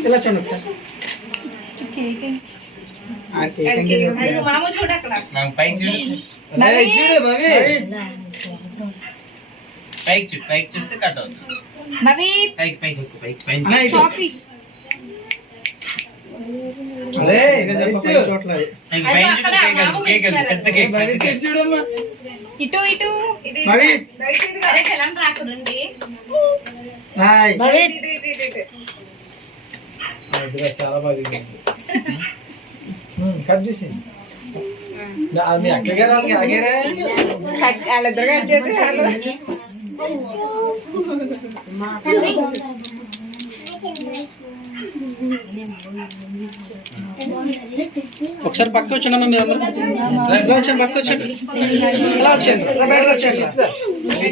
ఇలా చూడండి ఒకసారి. పైకి చూస్తే కట్ అవుతుంది. ఇటు ఇటు చాలా బాగా కట్ చేసి మీ అక్కగారు ఆగారా వాళ్ళిద్దరు కట్ చేస్తే ఒకసారి పక్క వచ్చానమ్మా మీరు అందరూ ఇలా వచ్చాను పక్క వచ్చాను ఇలా వచ్చాను బయటకు వచ్చాను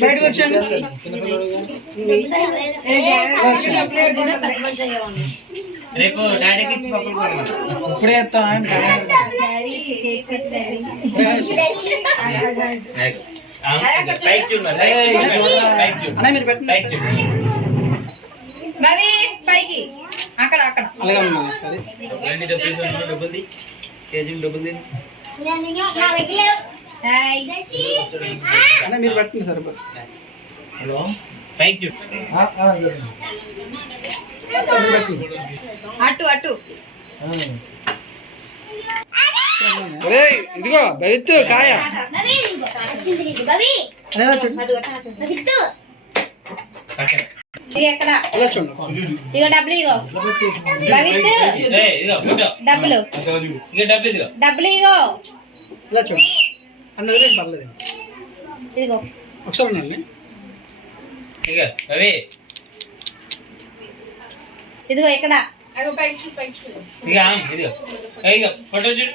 బయటకు వచ్చాను రేపు డాడీకి ఇచ్చి పప్పులు ఇప్పుడే వేస్తాం మీరు పెట్టండి పైకి అక్కడ అక్కడ అలాగే అమ్మా సరే మీరు పెట్టండి సరే హలో పైకి అటు అటు ఇదిగో భవిత్ కాయ ఎక్కడ ఇగో డబ్బులు ఇగో భవిత్ డబ్బులు డబ్బులు ఇగో ఇలా చూడండి అన్నది పర్లేదు ఇదిగో ఒకసారి ఉండండి ఇదిగో ఇక్కడ ఫోటో చూడు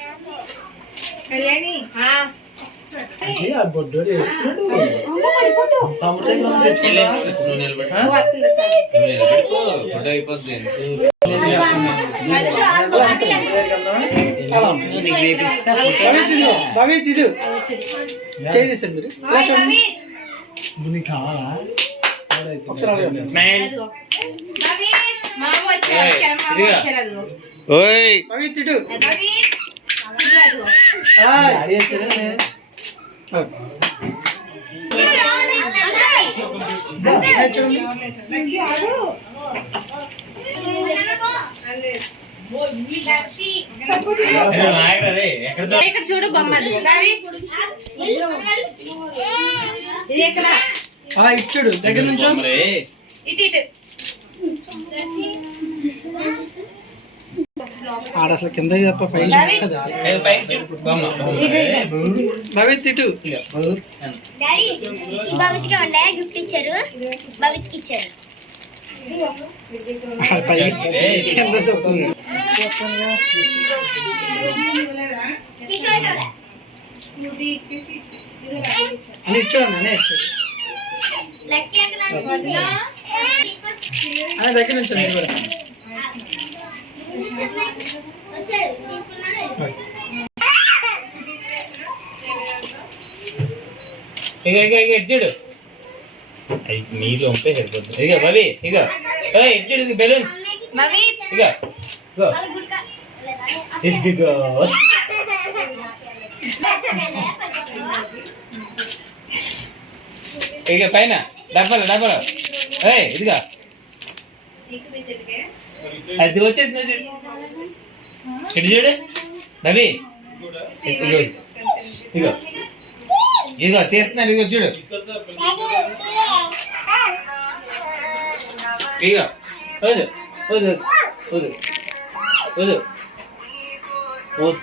ఫోటో అయిపోద్ది. భవిత్ ఇది చేసేసారు మీరు ఇలా చూడండి ఒకసారి స్మైల్ భవిత్ ఇటు ఇక్కడ చూడు బొమ్మ ఇది ఎక్కడ ఇచ్చాడు దగ్గర నుంచి ఇటు ఇటు ఆడ అసలు కింద తప్ప పై భవిత్ ఇటు డాడీ భవిత్కి ఉండే గిఫ్ట్ ఇచ్చారు భవిత్కి ఇచ్చారు పై కింద అని ఇచ్చాడు అనే లక్కీ అక్కడ అనే దగ్గర నుంచి మీరు కూడా వచ్చాడు తీసుకున్నాడు ఇచ్చాడు నీళ్ళు ఉంటే సరిపోతుంది. ఇక బాబీ ఇక ఇచ్చాడు ఇది బెలూన్స్ ఇక ఇదిగో ఇక పైన డబ్బాలు ఇదిగా అది వచ్చేసిన ఇటు చూడు రవి ఇగో ఇదిగో తీస్తున్నాను ఇదిగో చూడు ఇగో వదు వదు వదు వదు వదు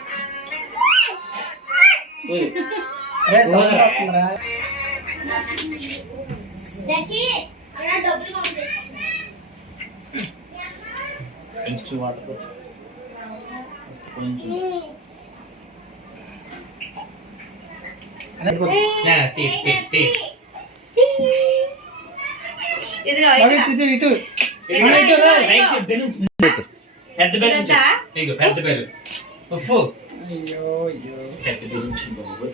కొంచెం వాటర్ కొంచెం ఇటు పెద్ద బెలూన్స్ పెద్ద బెలూన్ ఉఫ్ పెద్ద బెలూన్స్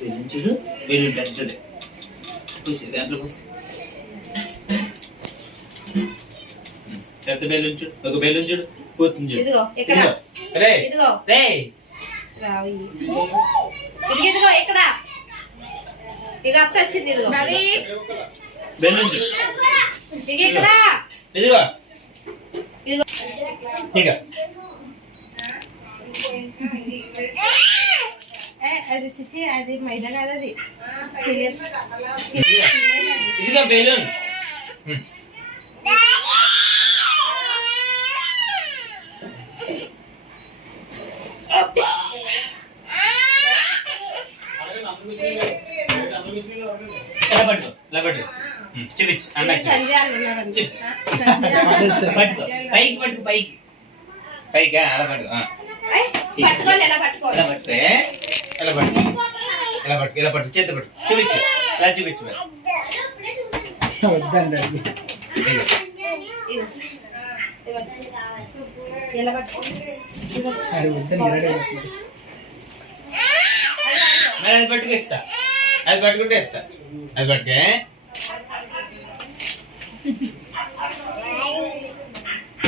బెలూన్చుడు బెలూన్ పెద్దది కూసి దాంట్లో కూసి పెద్ద బెలూన్ చూడు, ఒక బెలూన్ చూడు, పోతుంది చూడు. ఇదిగో ఇక్కడ ఇదిగో. రే ఇదిగో రే రావి ఇదిగో ఇక్కడ ఇక అత్త వచ్చింది ఇదిగో భవి బెలూన్ చూడు. ఇక ఇక్కడ ఇదిగో ఇదిగో ఇక అది చూసి అది మైదా కాదు అది తెలియదు. ఇదిగో బెలూన్. ఎలా పట్టుకో, ఎలా పట్టుకో. చూపించు అన్నకి చూపించు. సంజయాలు ఉన్నారండి. చిప్స్. సంజయాలు. పట్టుకో, పైకి పట్టుకో, పైకి పైకి అలా పట్టుకో. ఏయ్, పట్టుకోండి ఎలా పట్టుకోండి. ఎలా పట్టుకో, ఎలా పట్టుకో, ఎలా పట్టుకో, ఎలా పట్టుకో, చేతి పట్టుకో, చూపించు, ఎలా చూపించు మరి. వద్దండి అది. ఇదిగో. ఎలా పట్టుకోండి. అది వద్దని రెడీ అయిపోతుంది. మరి అది పట్టుకు ఇస్తా, అది పట్టుకుంటే ఇస్తా, అది పట్టుకే.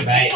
బాయ్.